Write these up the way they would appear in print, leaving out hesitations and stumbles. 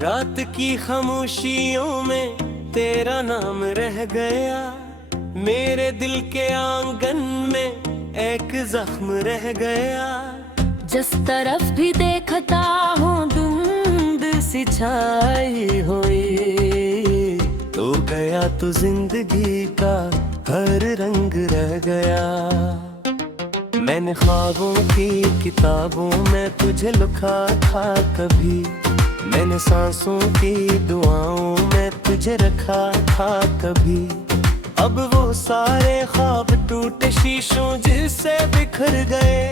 रात की खामोशियों में तेरा नाम रह गया, मेरे दिल के आंगन में एक जख्म रह गया। जिस तरफ भी देखता हूँ धुंध सी छाई हुई, तो गया तो जिंदगी का हर रंग रह गया। मैंने ख्वाबों की किताबों में तुझे लिखा था कभी, मैंने सांसों की दुआओं में तुझे रखा था कभी। अब वो सारे ख्वाब टूटे शीशों जिससे बिखर गए,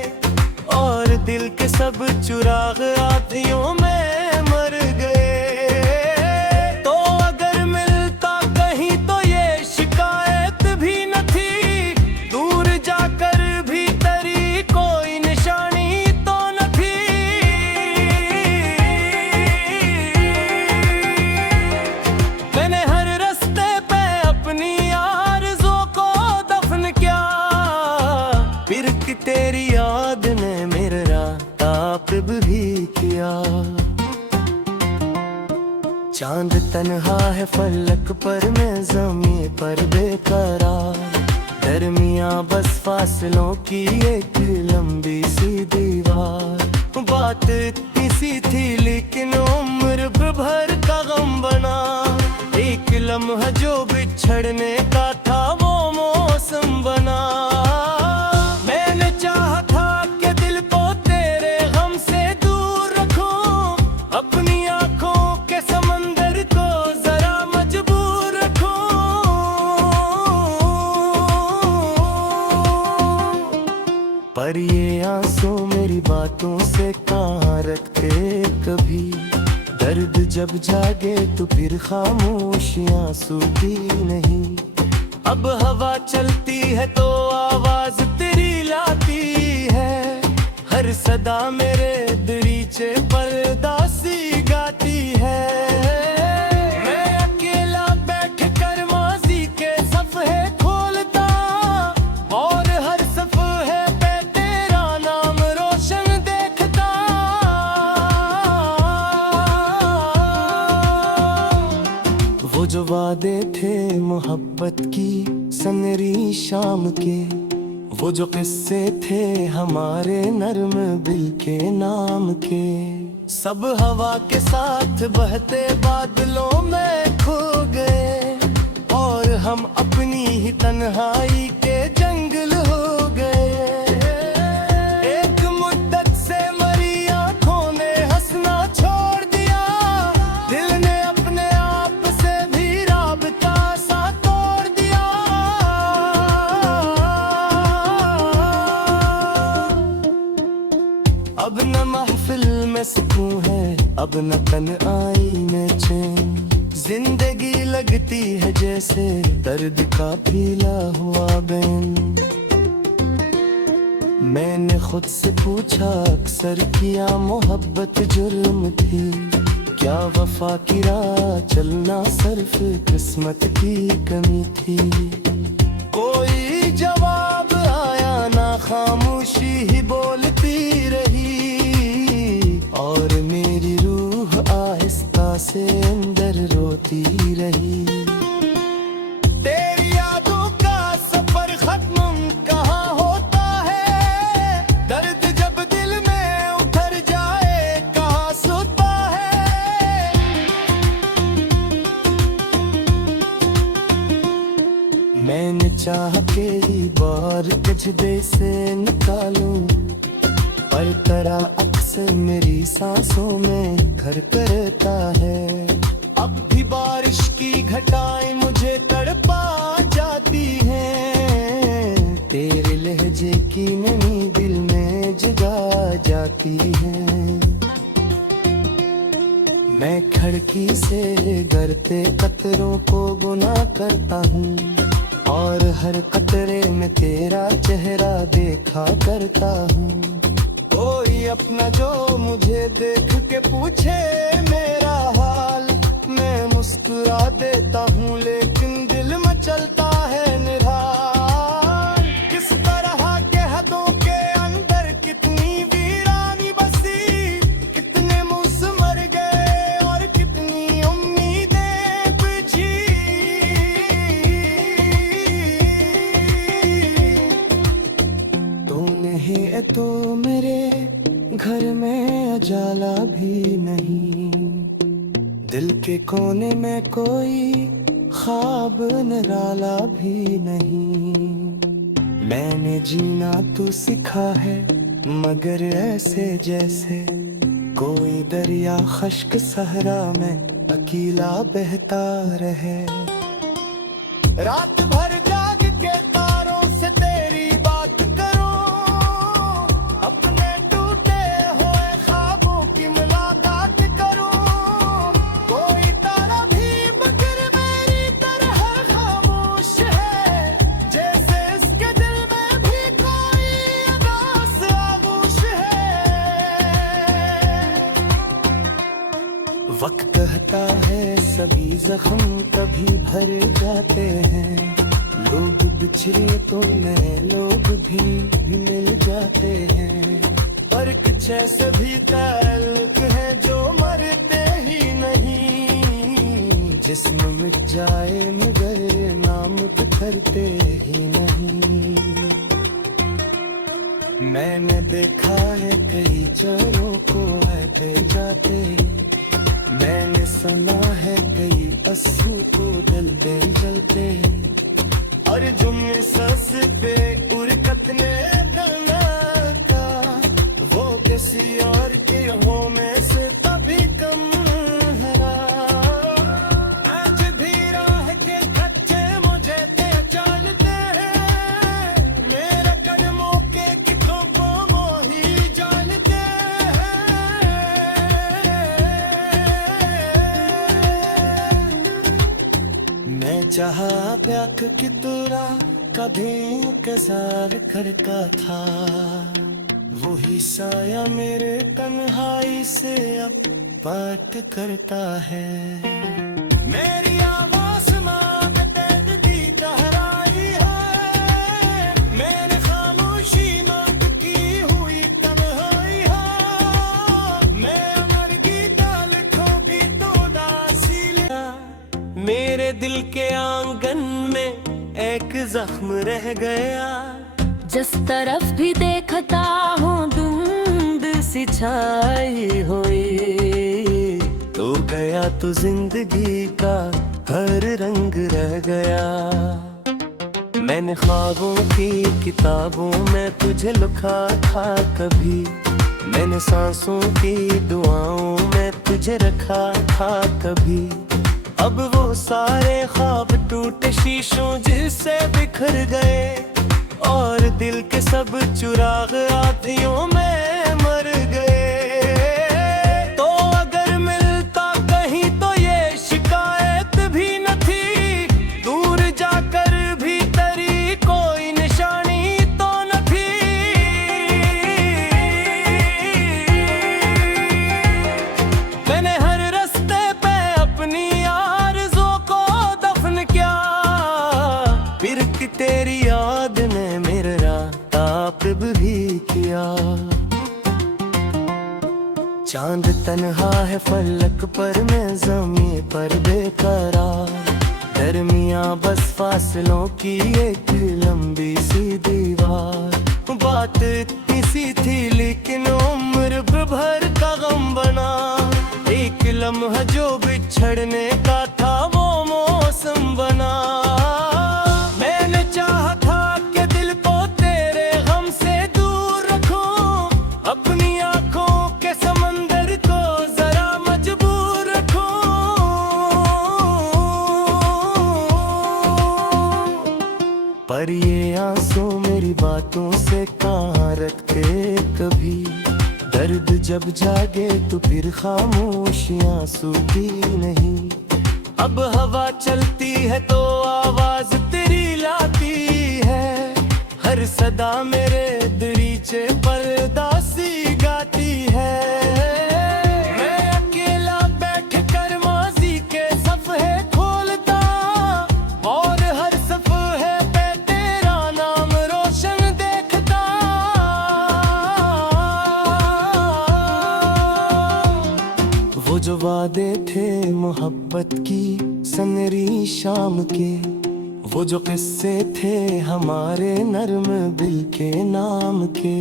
और दिल के सब चिराग आँधियों में मर गए। तो अगर मिलता कहीं तो ये शिकायत भी न थी, दूर जाकर भी तेरी कोई निशानी तो न थी। मैंने हर रास्ते पे अपनी आरज़ू को दफन किया, फिर कि तेरी याद ने मेरा ताक़िब भी किया। चांद तन्हा है फलक पर, मैं ज़मीं पर बेकरार, दरमियां बस फासलों की एक लंबी सी दीवार। बात इतनी सी थी लेकिन उम्र भर का गम बना, एक लम्हा जो बिछड़ने का था वो मौसम बना। मैंने चाहा था कि दिल को तेरे गम से दूर रखूं, अपनी आंखों के समंदर को जरा मजबूर रखूं। पर ये आंसू मेरी बातों से कहाँ रखते कभी, दर्द जब जागे तो फिर खामोशियां सूती नहीं। अब हवा चलती है तो आवाज तेरी लाती है, हर सदा मेरे दरीचे पर दासी गाती है। मैं अकेला बैठ कर माजी के सफ़े खोलता, और हर सफ़े पे तेरा नाम रोशन देखता। वो जो वादे थे मोहब्बत की सनरी शाम के, वो जो किस्से थे हमारे नर्म दिल के नाम के, सब हवा के साथ बहते बादलों में खो गए, और हम अपनी ही तन्हाई के जंगल हो गए। एक मुद्दत से मरी आंखों ने हंसना छोड़ दिया, दिल ने अपने आप से भी राबता सा तोड़ दिया। अब न महफिल में सुकून है, अब न तन्हाई में चैन, जिंदगी लगती है जैसे दर्द का पीला हुआ बैन। मैंने खुद से पूछा अक्सर, किया मोहब्बत जुर्म थी, क्या वफा की राह चलना सिर्फ किस्मत की कमी थी। कोई जवाब आया ना, खामोशी ही बोलती रही, और मेरी रूह आहिस्ता से अंदर रोती रही। तेरी यादों का सफर खत्म कहाँ होता है, दर्द जब दिल में उतर जाए कहाँ सोता है। मैंने चाहा के ही बार कजबे से निकालूं, पर तेरा अक्सर मेरी सांसों में घर करता है। अब भी बारिश की घटाएं मुझे तड़पा जाती हैं, तेरे लहजे की नमी दिल में जगा जाती है। मैं खिड़की से गिरते कतरों को गुना करता हूँ, और हर कतरे में तेरा चेहरा देखा करता हूँ। कोई अपना जो मुझे देख के पूछे मेरा हाल, मैं मुस्कुरा देता हूँ लेकिन दिल में चलता है निराल। किस तरह के हदों के अंदर कितनी वीरानी बसी, कितने मुझ मर गए और कितने के कोने में कोई ख्वाब निराला भी नहीं। मैंने जीना तो सीखा है मगर ऐसे जैसे कोई दरिया खश्क सहरा में अकेला बहता रहे। रात भर जाग के तारों से तेरी बात करो, अपने टूटे हुए ख्वाबों की मुलाकात करो। कोई तारा भी मगर मेरी तरह खामोश है, जैसे इसके दिल में भी कोई उदास आगोश है। वक्त कहता है सभी जख्म कभी भर जाते हैं, लोग बिछड़े तो नए लोग भी मिल जाते हैं। पर कुछ ऐसे भी ताल्लुक है जो मरते ही नहीं, जिस्म मिट जाए मगर नाम बिखरते ही नहीं। मैंने देखा है कई चोरों को ऐठे जाते, मैंने सुना है कई अश्रु को दिल दे जलते। और जुम्मे सस पे उरकत ने गाना था, वो किसी और के हो में से तभी कम हरा। आज भी राह के खच्चे मुझे ते चलते हैं, मेरे कदमों के कितों को मोही जानते हैं। मैं चाहा प्याक की तुरा कभी इंतजार करता था, वही साया मेरे तन्हाई से अब बात करता है। मेरी आवाज मांग दर्द दी ठहराई है, मैंने खामोशी मांग की हुई तन्हाई है। मैं अमर की डाल खोगी तो दासी ले, मेरे दिल के आंगन में एक जख्म रह गया। जिस तरफ भी देखता हूँ धुंध सी छाई हुई, तो गया तो जिंदगी का हर रंग रह गया। मैंने ख्वाबों की किताबों में तुझे लिखा था कभी, मैंने सांसों की दुआओं में तुझे रखा था कभी। अब वो सारे ख्वाब टूटे शीशों जिससे बिखर गए, और दिल के सब चुराग आधियों में मर गए। तो अगर मिलता कहीं तो ये शिकायत भी न थी, दूर जाकर भी तेरी कोई निशानी तो न थी। मैंने हर रास्ते पे अपनी तेरी याद ने मेरा ताक़िब भी किया। चांद तन्हा है फलक पर, मैं ज़मीं पर बेकरार। दरमियां बस फासलों की एक लंबी सी दीवार। बात इतनी सी थी लेकिन उम्र भर का गम बना। एक लम्हा जो बिछड़ने का था वो मौसम बना। पर ये आंसू मेरी बातों से कहाँ रखते कभी, दर्द जब जागे तो फिर खामोशियां सूती नहीं। अब हवा चलती है तो आवाज तेरी लाती है, हर सदा मेरे दरीचे पर दासी गाती है। मैं अकेला बैठ कर माजी के सफ़े खोलता, और हर सफ़े पे तेरा नाम रोशन देखता। वो जो वादे थे मोहब्बत की सनरी शाम के, वो जो किस्से थे हमारे नर्म दिल के नाम के,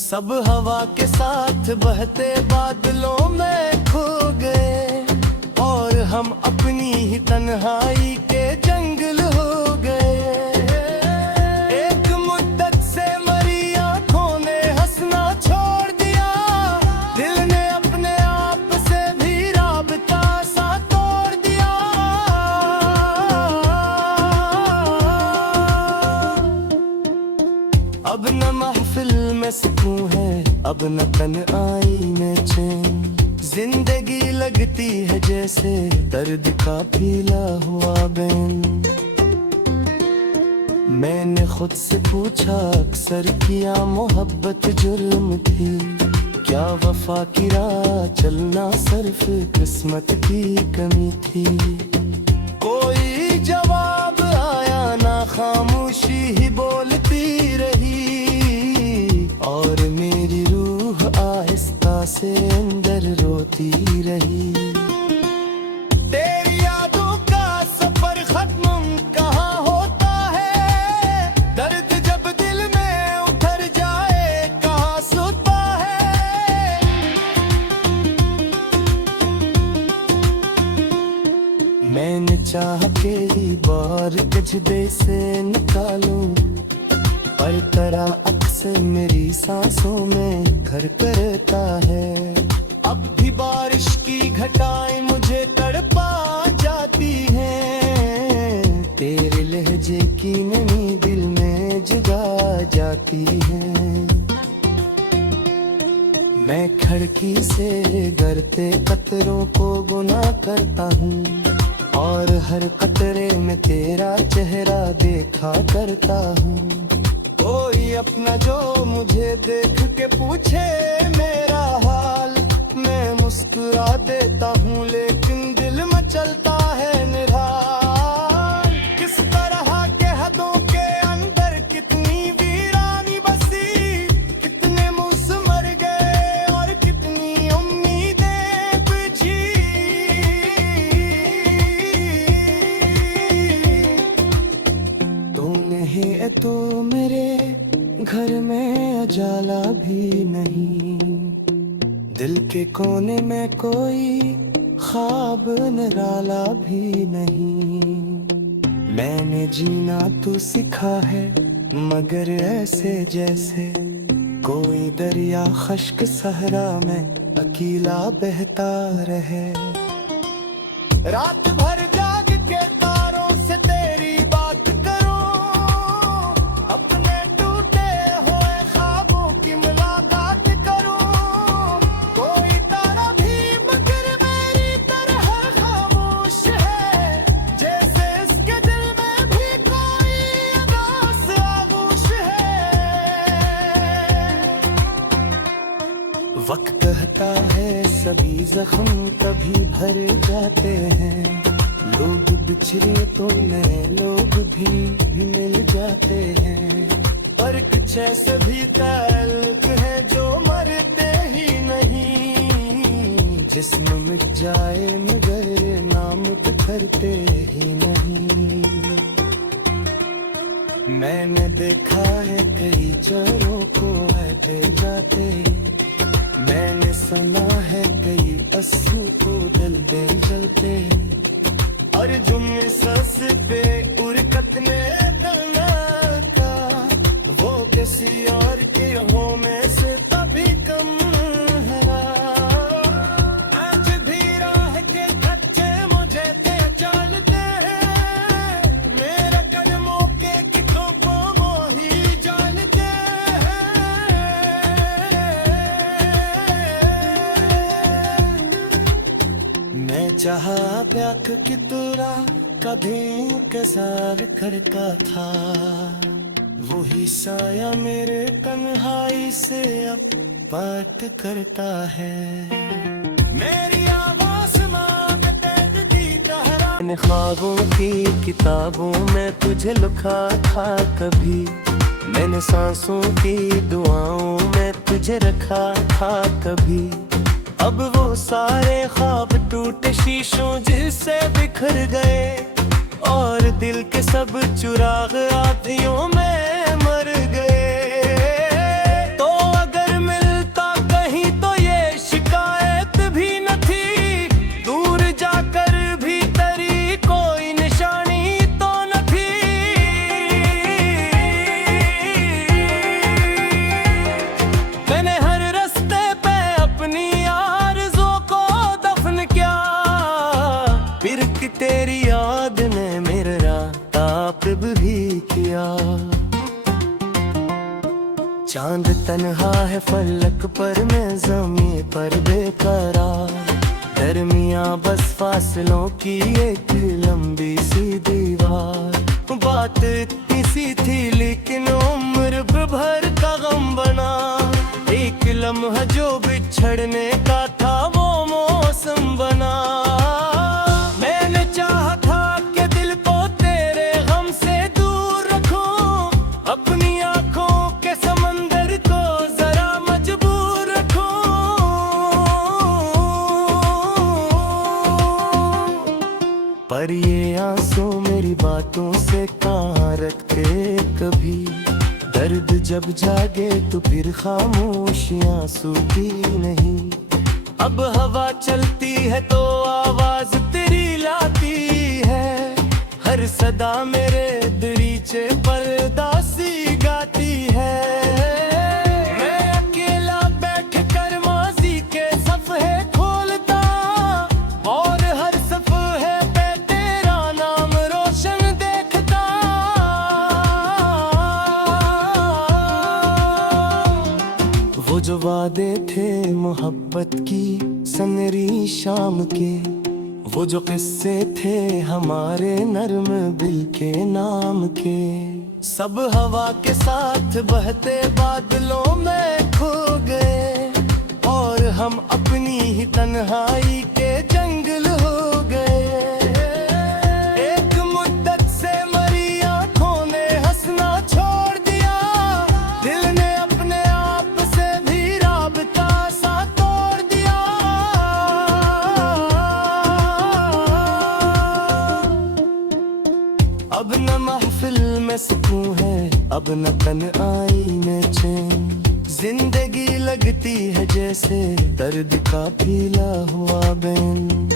सब हवा के साथ बहते बादलों में खो गए। और हम तन्हाई के जंगल हो गए। एक मुद्दत से मरी आंखों ने हंसना छोड़ दिया, दिल ने अपने आप से भी राबता सा तोड़ दिया। अब न महफिल में सुकून है, अब न तन्हाई में चैन। जिंदगी लगती है जैसे दर्द का पीला हुआ बैन। मैंने खुद से पूछा अक्सर, किया मोहब्बत जुर्म थी क्या? वफा की राह चलना सिर्फ किस्मत की कमी थी। कोई जवाब आया ना, खामोशी ही बोलती रही, और मेरी रूह आहिस्ता से अंदर रोती रही। तेरी यादों का सफर खत्म कहाँ होता है, दर्द जब दिल में उतर जाए कहाँ सोता है। मैंने चाह तेरी बार कजबे से निकालूं, पर तेरा अक्सर मेरी सांसों में घर करता है। अब भी बारिश की घटाएं मुझे तड़पा जाती हैं, तेरे लहजे की नमी दिल में जगा जाती है। मैं खिड़की से गिरते कतरों को गुना करता हूँ, और हर कतरे में तेरा चेहरा देखा करता हूँ। कोई अपना जो मुझे देख के पूछे मेरा हाल, मैं मुस्कुरा देता हूँ, लेकिन दिल में चलता है निराल। किस तरह के हदों के अंदर कितनी वीरानी बसी, कितने मुझसे मर गए और कितनी उम्मीदें बुझी। तू नहीं है तो मेरे घर में उजाला भी नहीं, दिल के कोने में कोई ख्वाब निराला भी नहीं। मैंने जीना तो सीखा है, मगर ऐसे जैसे कोई दरिया खश्क सहरा में अकेला बहता रहे। रात भर जाग के तारों से तेरी बात करो, अपने टूटे हुए ख्वाबों की मुलाकात करो। कोई तारा भी मगर मेरी तरह खामोश है, जैसे इसके दिल में भी कोई उदास आगोश है। वक्त कहता है सभी जख्म कभी भर जाते हैं, लोग बिछड़े तो नए लोग भी मिल जाते हैं। पर कुछ ऐसे भी ताल्लुक है जो मरते ही नहीं, जिस्म मिट जाए मगर नाम बिखरते ही नहीं। मैंने देखा है कई चोरों को आते जाते, मैंने सुना है कई अश्रु को दिल दे जलते, और जुम्मे सांस पे उरकत में दलना का, वो किसी और के हो में से तभी कम है। आज भी राह के खच्चे मुझे दे चलते हैं, मेरे कदमों के कितों को मोही जानते हैं। मैं चाहा प्याक की तरह कभी इंतजार करता था, वही साया मेरे तन्हाई से अब बात करता है। मेरी आवाज मांगते दी तहरा, मैंने ख्वाबों की किताबों में तुझे लिखा था कभी, मैंने सांसों की दुआओं में तुझे रखा था कभी। अब वो सारे ख्वाब टूटे शीशों जिससे बिखर गए, और दिल के सब चिराग आधियों में मर गए। तो अगर मिलता कहीं तो ये शिकायत भी न थी, दूर जाकर भी तरीकों चांद तन्हा है फलक पर, मैं ज़मीं पर बेकरार। दरमियां बस फासलों की एक लंबी सी दीवार। बात इतनी सी थी लेकिन उम्र भर का गम बना। एक लम्हा जो बिछड़ने का था वो मौसम बना। मैंने चाहा था कि दिल को तेरे गम से दूर रखूं, अपनी आंखों के समंदर को जरा मजबूर रखूं। पर ये आंसू मेरी बातों से कहाँ रखते कभी। दर्द जब जागे तो फिर खामोशियां सूखी नहीं। अब हवा चलती है तो आवाज तेरी लाती है। हर सदा मेरे दरीचे पर दासी गाती है। मैं अकेला बैठ कर माजी के सफ़े खोलता, और हर सफ़े पे तेरा नाम रोशन देखता। वो जो वादे थे मोहब्बत की सनरी शाम के, वो जो किस्से थे हमारे नर्म दिल के नाम के, सब हवा के साथ बहते बादलों में खो गए। और हम अपनी ही तन्हाई के जंगल हो गए। एक मुद्दत से मरी आंखों ने हंसना छोड़ दिया। दिल ने अपने आप से भी राबता सा तोड़ दिया। अब न महफिल में सुकून है, अब न तन्हाई में चैन। जिंदगी लगती है जैसे दर्द का पीला हुआ बैन।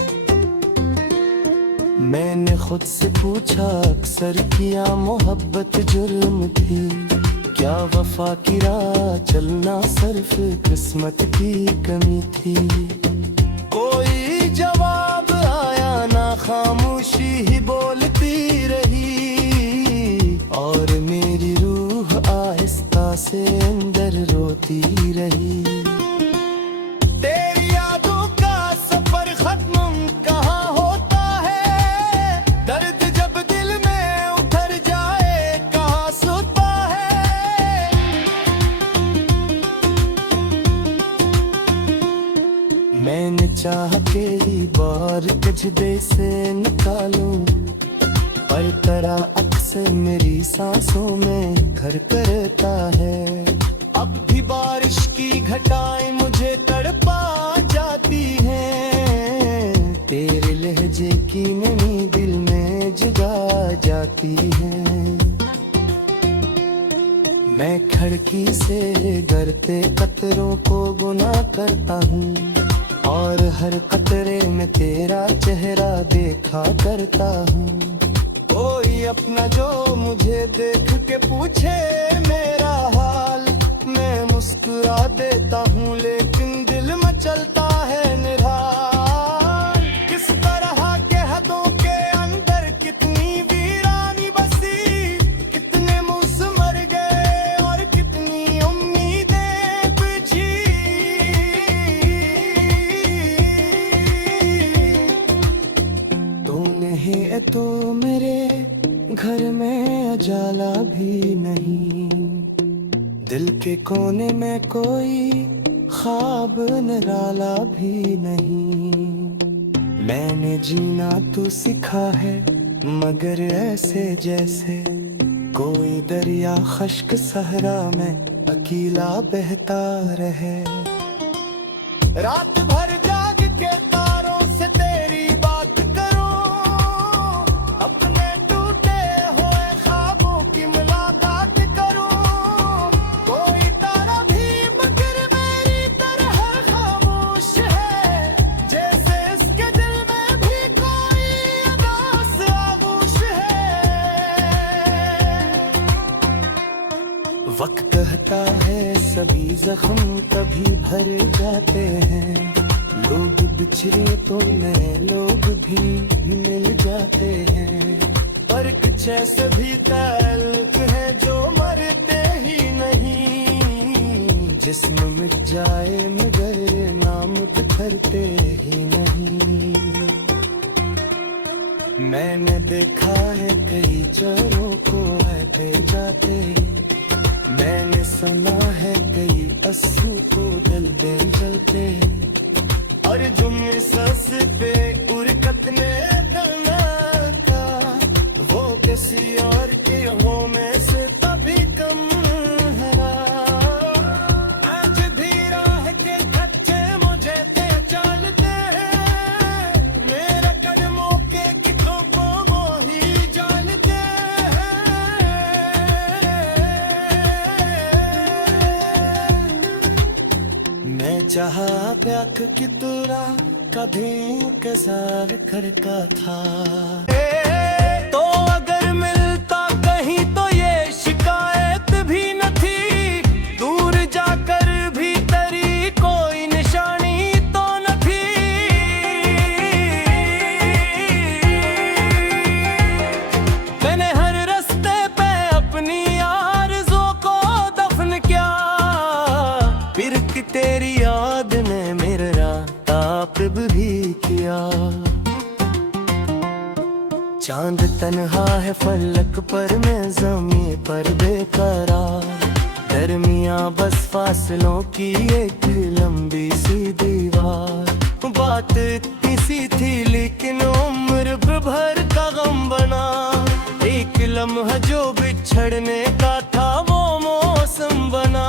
मैंने खुद से पूछा अक्सर, किया मोहब्बत जुर्म थी? क्या वफा की राह चलना सिर्फ किस्मत की कमी थी? कोई जवाब आया ना, खामोशी ही बोलती रही। और मेरी रूह आहिस्ता से अंदर रोती रही। तेरी यादों का सफर खत्म कहाँ होता है? दर्द जब दिल में उतर जाए कहाँ सोता है? मैंने चाहा तेरी बार कजदे से निकालूं, पर तेरा अक्सर मेरी सांसों में घर करता है। अब भी बारिश की घटाएं मुझे तड़पा जाती हैं। तेरे लहजे की नमी दिल में जगा जाती है। मैं खिड़की से गिरते कतरों को गुना करता हूँ, और हर कतरे में तेरा चेहरा देखा करता हूँ। कोई अपना जो मुझे देख के पूछे मेरा हाल, मैं मुस्कुरा देता हूँ लेकिन दिल में चलता है निराल। किस तरह के हदों के अंदर कितनी वीरानी बसी, कितने मुझसे मर गए और कितनी उम्मीदें बुझी। तू नहीं है तो मेरे घर में उजाला भी नहीं। दिल के कोने में कोई ख्वाब निराला भी नहीं। मैंने जीना तो सीखा है मगर ऐसे जैसे कोई दरिया खश्क सहरा में अकेला बहता रहे। रात भर जाग के तारों से तेरी बात करो, अपने टूटे हुए ख्वाबों की मुलाकात करो। कोई तारा भी मगर मेरी तरह खामोश है, जैसे इसके दिल में भी कोई उदास आगोश है। वक्त कहता है सभी जख्म कभी भर जाते हैं। लोग बिछड़े तो नए लोग भी मिल जाते हैं। पर कुछ ऐसे भी ताल्लुक है जो मरते ही नहीं। मैंने देखा है कई चोरों को आते जाते, मैंने सुना है कई अश्रु को दिल दे जलते, और जुम्मे सस पे उरकत ने गाना था, वो किसी और के हो में से तभी कम हरा। आज भी राह के खच्चे मुझे ते चलते हैं, मेरे कदमों के कितों को मोही जानते हैं। मैं चाहा प्याक की तुरा कभी इंतजार करता था, तो अगर मिलता कहीं तो ये शिकायत भी न थी, दूर जाकर भी तेरी कोई निशानी तो न थी। मैंने हर रास्ते पे अपनी आरज़ू को दफन किया, फिर कि तेरी याद ने मेरा ताक़िब भी किया। चांद तन्हा है फलक पर, मैं ज़मीं पर बेकरार, दरमियां बस फासलों की एक लंबी सी दीवार। बात इतनी सी थी लेकिन उम्र भर का गम बना, एक लम्हा जो बिछड़ने का था वो मौसम बना।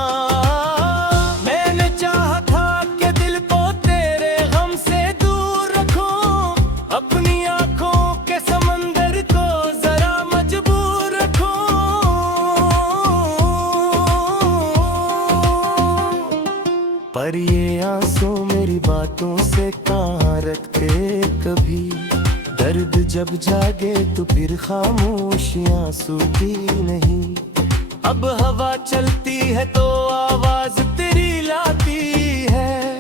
मैंने चाहा था कि दिल को तेरे गम से दूर रखूं, अपनी आंखों के समंदर को जरा मजबूर रखूं, पर ये आंसू मेरी बातों से कहाँ रखते कभी। दर्द जब जागे तो फिर खामोशियां सूती नहीं, अब हवा चलती है तो आवाज तेरी लाती है,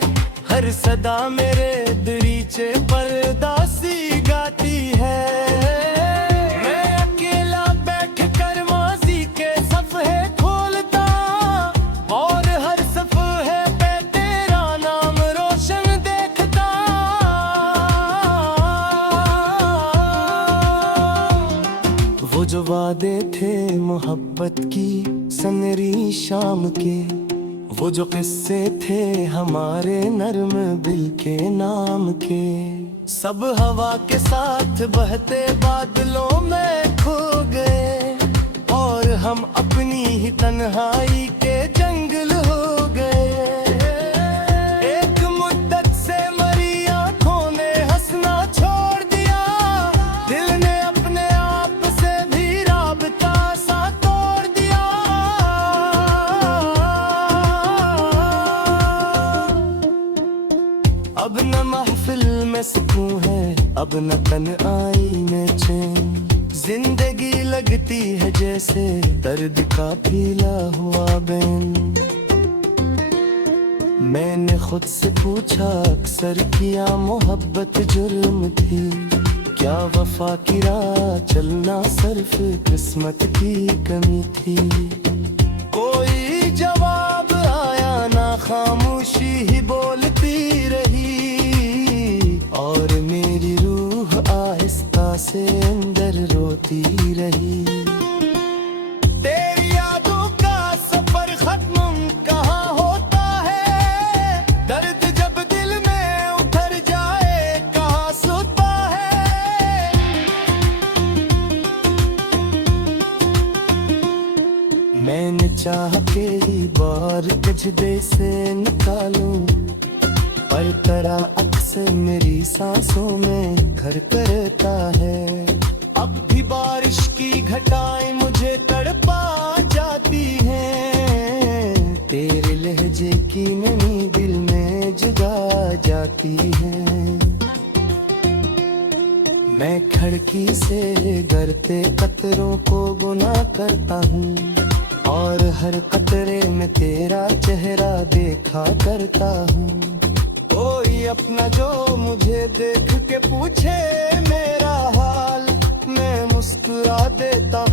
हर सदा मेरे दरीचे पर दासी गाती है। मैं अकेला बैठ कर माजी के सफ़े खोलता, और हर सफ़े पे तेरा नाम रोशन देखता। वो जो वादे थे मोहब्बत की सनरी शाम के, वो जो किस्से थे हमारे नर्म दिल के नाम के, सब हवा के साथ बहते बादलों में खो गए, और हम अपनी ही तन्हाई के जंगल हो गए। एक मुद्दत से मरी आंखों ने हंसना छोड़ दिया, दिल ने अपने आप से भी राबता सा तोड़ दिया। अब न महफिल में सुकून है, अब न तन्हाई में चैन, जिंदगी लगती है जैसे दर्द का पीला हुआ बैन। मैंने खुद से पूछा अक्सर, किया मोहब्बत जुर्म थी, क्या वफा की राह चलना सिर्फ किस्मत की कमी थी। कोई जवाब आया ना, खामोशी ही बोलती रही, और मेरी रूह आहिस्ता से अंदर रोती रही। तेरी यादों का सफर खत्म कहाँ होता है, दर्द जब दिल में उतर जाए कहाँ सोता है। मैंने चाहा के ही बार कजदे से निकालूं, पर तेरा अक्सर मेरी सांसों में घर करता है। अब भी बारिश की घटाएं मुझे तड़पा जाती हैं, तेरे लहजे की नमी दिल में जगा जाती है। मैं खिड़की से गिरते कतरों को गुना करता हूँ, और हर कतरे में तेरा चेहरा देखा करता हूँ। कोई अपना जो मुझे देख के पूछे मेरा हाल, मैं मुस्कुरा देता